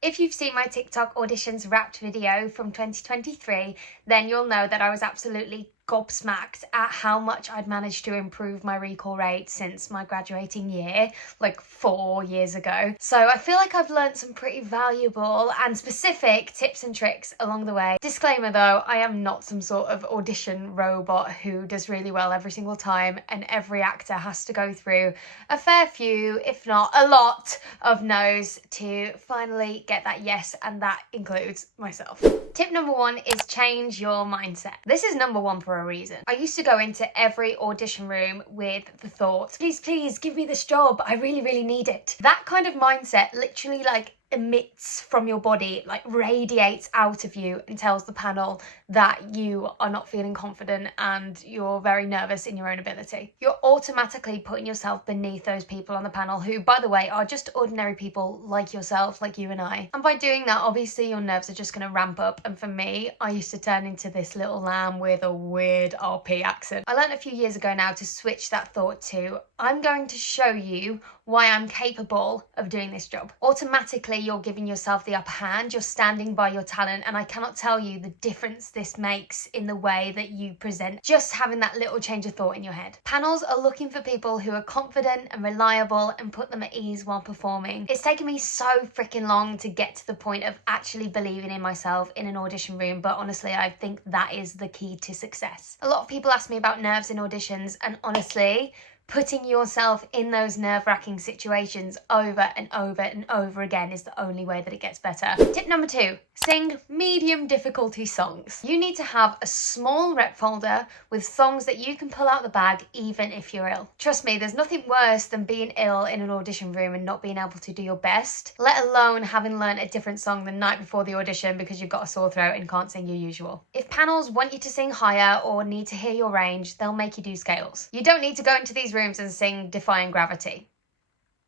If you've seen my TikTok auditions wrapped video from 2023, then you'll know that I was absolutely gobsmacked at how much I'd managed to improve my recall rate since my graduating year, like 4 years ago. So I feel like I've learned some pretty valuable and specific tips and tricks along the way. Disclaimer though, I am not some sort of audition robot who does really well every single time, and every actor has to go through a fair few, if not a lot, of no's to finally get that yes, and that includes myself. Tip number 1 is change your mindset. This is number 1 for a reason. I used to go into every audition room with the thought, please give me this job, I really need it. That kind of mindset literally emits from your body, radiates out of you and tells the panel that you are not feeling confident and you're very nervous in your own ability. You're automatically putting yourself beneath those people on the panel who, by the way, are just ordinary people like yourself, like you and I. And by doing that, obviously your nerves are just going to ramp up. And for me, I used to turn into this little lamb with a weird RP accent. I learned a few years ago now to switch that thought to, I'm going to show you why I'm capable of doing this job. Automatically, you're giving yourself the upper hand, you're standing by your talent, and I cannot tell you the difference this makes in the way that you present, just having that little change of thought in your head. Panels are looking for people who are confident and reliable and put them at ease while performing. It's taken me so freaking long to get to the point of actually believing in myself in an audition room, but honestly, I think that is the key to success. A lot of people ask me about nerves in auditions, and honestly, putting yourself in those nerve-wracking situations over and over and over again is the only way that it gets better. Tip number 2, sing medium difficulty songs. You need to have a small rep folder with songs that you can pull out the bag even if you're ill. Trust me, there's nothing worse than being ill in an audition room and not being able to do your best, let alone having learned a different song the night before the audition because you've got a sore throat and can't sing your usual. If panels want you to sing higher or need to hear your range, they'll make you do scales. You don't need to go into these rooms and sing Defying Gravity.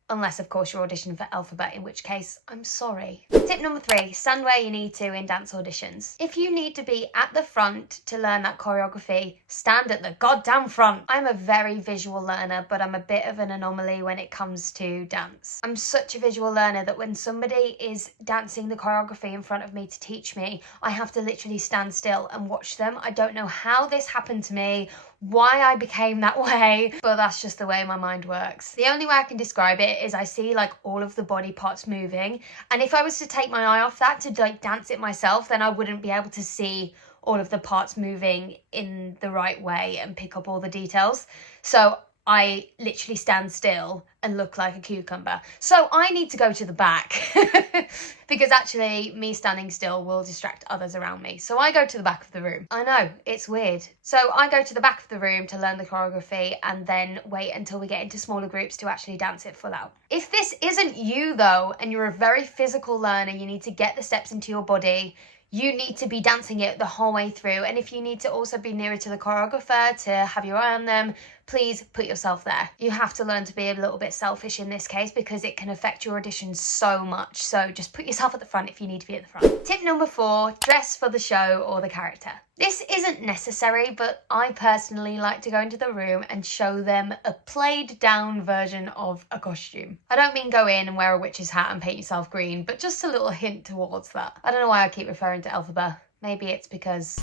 Unless, of course, you're auditioning for Alphabet, in which case, I'm sorry. Tip number 3, stand where you need to in dance auditions. If you need to be at the front to learn that choreography, stand at the goddamn front. I'm a very visual learner, but I'm a bit of an anomaly when it comes to dance. I'm such a visual learner that when somebody is dancing the choreography in front of me to teach me, I have to literally stand still and watch them. I don't know how this happened to me, why I became that way, but that's just the way my mind works. The only way I can describe it is I see all of the body parts moving, and if I was to take my eye off that to dance it myself, then I wouldn't be able to see all of the parts moving in the right way and pick up all the details. So I literally stand still and look like a cucumber. So I need to go to the back because actually me standing still will distract others around me. So I go to the back of the room. I know, it's weird. So I go to the back of the room to learn the choreography and then wait until we get into smaller groups to actually dance it full out. If this isn't you though, and you're a very physical learner, you need to get the steps into your body, you need to be dancing it the whole way through. And if you need to also be nearer to the choreographer to have your eye on them, please put yourself there. You have to learn to be a little bit selfish in this case because it can affect your audition so much. So just put yourself at the front if you need to be at the front. Tip number 4, dress for the show or the character. This isn't necessary, but I personally like to go into the room and show them a played down version of a costume. I don't mean go in and wear a witch's hat and paint yourself green, but just a little hint towards that. I don't know why I keep referring to Elphaba. Maybe it's because...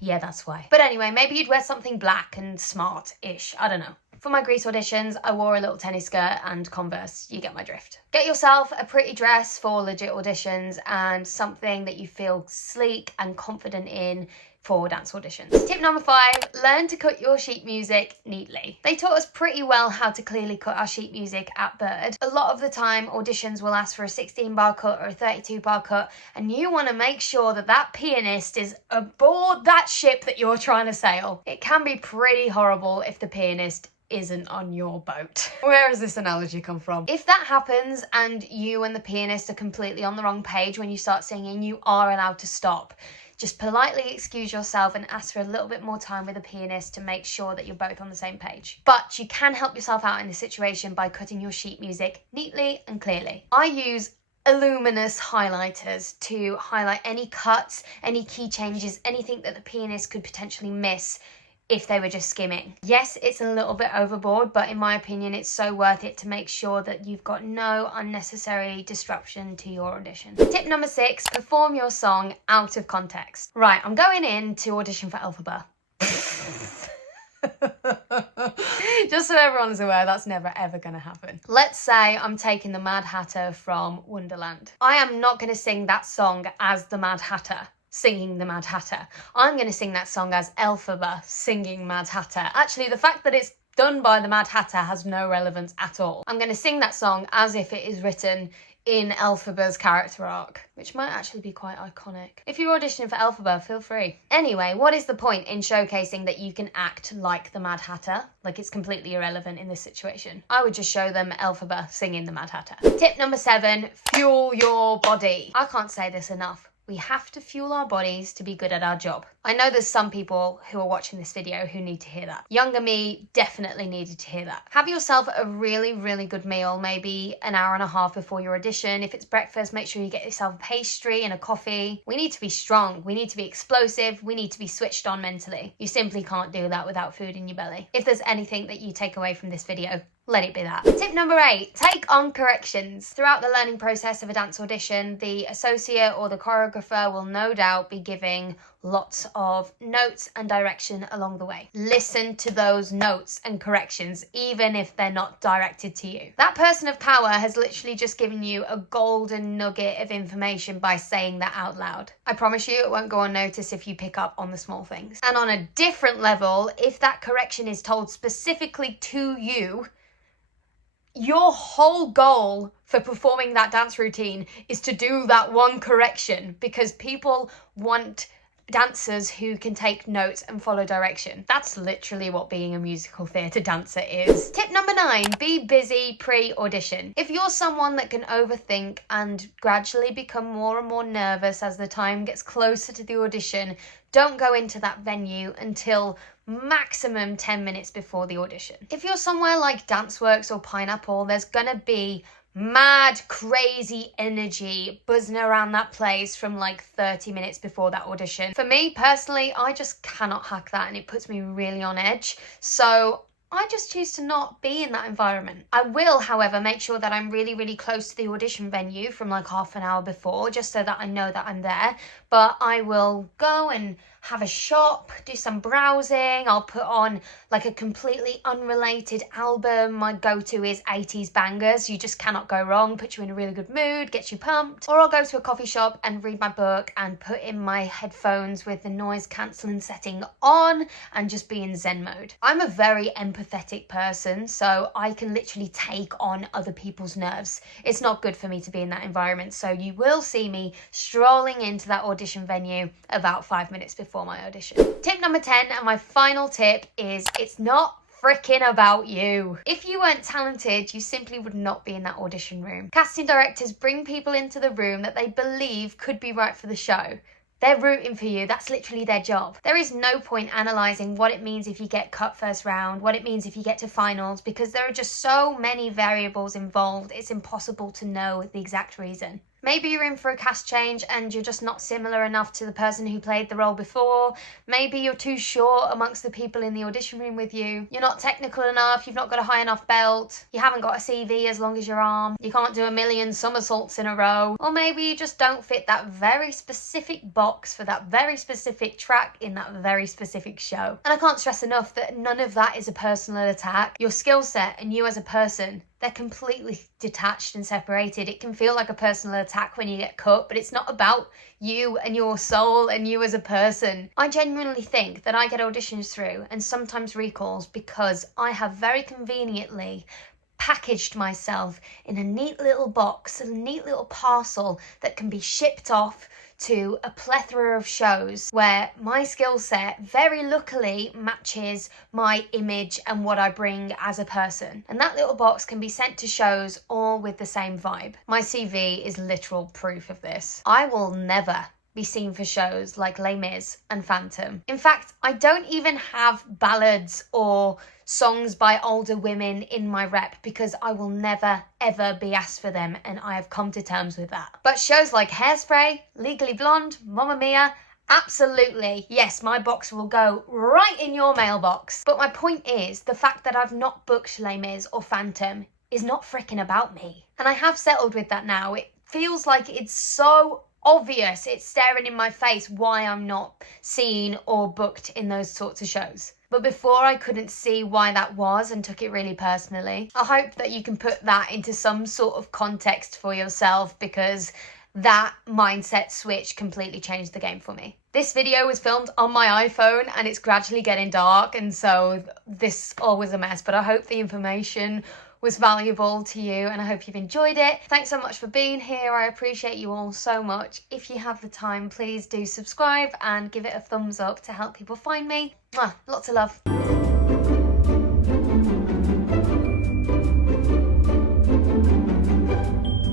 yeah, that's why. But anyway, maybe you'd wear something black and smart-ish. I don't know. For my Grease auditions, I wore a little tennis skirt and Converse. You get my drift. Get yourself a pretty dress for legit auditions and something that you feel sleek and confident in for dance auditions. Tip number 5, learn to cut your sheet music neatly. They taught us pretty well how to clearly cut our sheet music at Bird. A lot of the time, auditions will ask for a 16-bar cut or a 32-bar cut, and you want to make sure that that pianist is aboard that ship that you're trying to sail. It can be pretty horrible if the pianist isn't on your boat. Where has this analogy come from? If that happens and you and the pianist are completely on the wrong page when you start singing, you are allowed to stop. Just politely excuse yourself and ask for a little bit more time with the pianist to make sure that you're both on the same page. But you can help yourself out in this situation by cutting your sheet music neatly and clearly. I use luminous highlighters to highlight any cuts, any key changes, anything that the pianist could potentially miss if they were just skimming. Yes, it's a little bit overboard, but in my opinion, it's so worth it to make sure that you've got no unnecessary disruption to your audition. Tip number 6, perform your song out of context. Right, I'm going in to audition for Elphaba. Just so everyone's aware, that's never ever gonna happen. Let's say I'm taking the Mad Hatter from Wonderland. I am not gonna sing that song as the Mad Hatter singing the Mad Hatter. I'm gonna sing that song as Elphaba singing Mad Hatter. Actually, the fact that it's done by the Mad Hatter has no relevance at all. I'm gonna sing that song as if it is written in Elphaba's character arc, which might actually be quite iconic. If you're auditioning for Elphaba, feel free. Anyway, what is the point in showcasing that you can act like the Mad Hatter? Like, it's completely irrelevant in this situation. I would just show them Elphaba singing the Mad Hatter. Tip number 7, fuel your body. I can't say this enough. We have to fuel our bodies to be good at our job. I know there's some people who are watching this video who need to hear that. Younger me definitely needed to hear that. Have yourself a really, really good meal, maybe an hour and a half before your audition. If it's breakfast, make sure you get yourself a pastry and a coffee. We need to be strong. We need to be explosive. We need to be switched on mentally. You simply can't do that without food in your belly. If there's anything that you take away from this video, let it be that. Tip number 8, take on corrections. Throughout the learning process of a dance audition, the associate or the choreographer will no doubt be giving lots of notes and direction along the way. Listen to those notes and corrections, even if they're not directed to you. That person of power has literally just given you a golden nugget of information by saying that out loud. I promise you it won't go unnoticed if you pick up on the small things. And on a different level, if that correction is told specifically to you, your whole goal for performing that dance routine is to do that one correction, because people want dancers who can take notes and follow direction. That's literally what being a musical theatre dancer is. Tip number 9, be busy pre-audition. If you're someone that can overthink and gradually become more and more nervous as the time gets closer to the audition, don't go into that venue until maximum 10 minutes before the audition. If you're somewhere like Danceworks or Pineapple, there's gonna be mad, crazy energy buzzing around that place from like 30 minutes before that audition. For me personally, I just cannot hack that and it puts me really on edge. So I just choose to not be in that environment. I will, however, make sure that I'm really, really close to the audition venue from like half an hour before, just so that I know that I'm there. But I will go and have a shop, do some browsing. I'll put on like a completely unrelated album. My go-to is 80s bangers. You just cannot go wrong. Put you in a really good mood, gets you pumped. Or I'll go to a coffee shop and read my book and put in my headphones with the noise cancelling setting on and just be in Zen mode. I'm a very empathetic person, so I can literally take on other people's nerves. It's not good for me to be in that environment, so you will see me strolling into that audition venue about 5 minutes before my audition. Tip number 10, and my final tip, is it's not freaking about you. If you weren't talented, you simply would not be in that audition room. Casting directors bring people into the room that they believe could be right for the show. They're rooting for you. That's literally their job. There is no point analysing what it means if you get cut first round, what it means if you get to finals, because there are just so many variables involved. It's impossible to know the exact reason. Maybe you're in for a cast change and you're just not similar enough to the person who played the role before. Maybe you're too short amongst the people in the audition room with you. You're not technical enough, you've not got a high enough belt, you haven't got a CV as long as your arm, you can't do a million somersaults in a row, or maybe you just don't fit that very specific box for that very specific track in that very specific show. And I can't stress enough that none of that is a personal attack. Your skill set and you as a person, they're completely detached and separated. It can feel like a personal attack when you get cut, but it's not about you and your soul and you as a person. I genuinely think that I get auditions through and sometimes recalls because I have very conveniently packaged myself in a neat little box, a neat little parcel that can be shipped off to a plethora of shows where my skill set very luckily matches my image and what I bring as a person. And that little box can be sent to shows all with the same vibe. My CV is literal proof of this. I will never be seen for shows like Les Mis and Phantom. In fact, I don't even have ballads or songs by older women in my rep because I will never ever be asked for them, and I have come to terms with that. But shows like Hairspray, Legally Blonde, Mamma Mia, Absolutely, yes, my box will go right in your mailbox. But my point is, the fact that I've not booked Les Mis or Phantom is not fricking about me. And I have settled with that now. It feels like it's so obvious, it's staring in my face why I'm not seen or booked in those sorts of shows. But before, I couldn't see why that was and took it really personally. I hope that you can put that into some sort of context for yourself, because that mindset switch completely changed the game for me. This video was filmed on my iPhone and it's gradually getting dark, and so this all was a mess, but I hope the information was valuable to you and I hope you've enjoyed it. Thanks so much for being here. I appreciate you all so much. If you have the time, please do subscribe and give it a thumbs up to help people find me. Mwah, lots of love.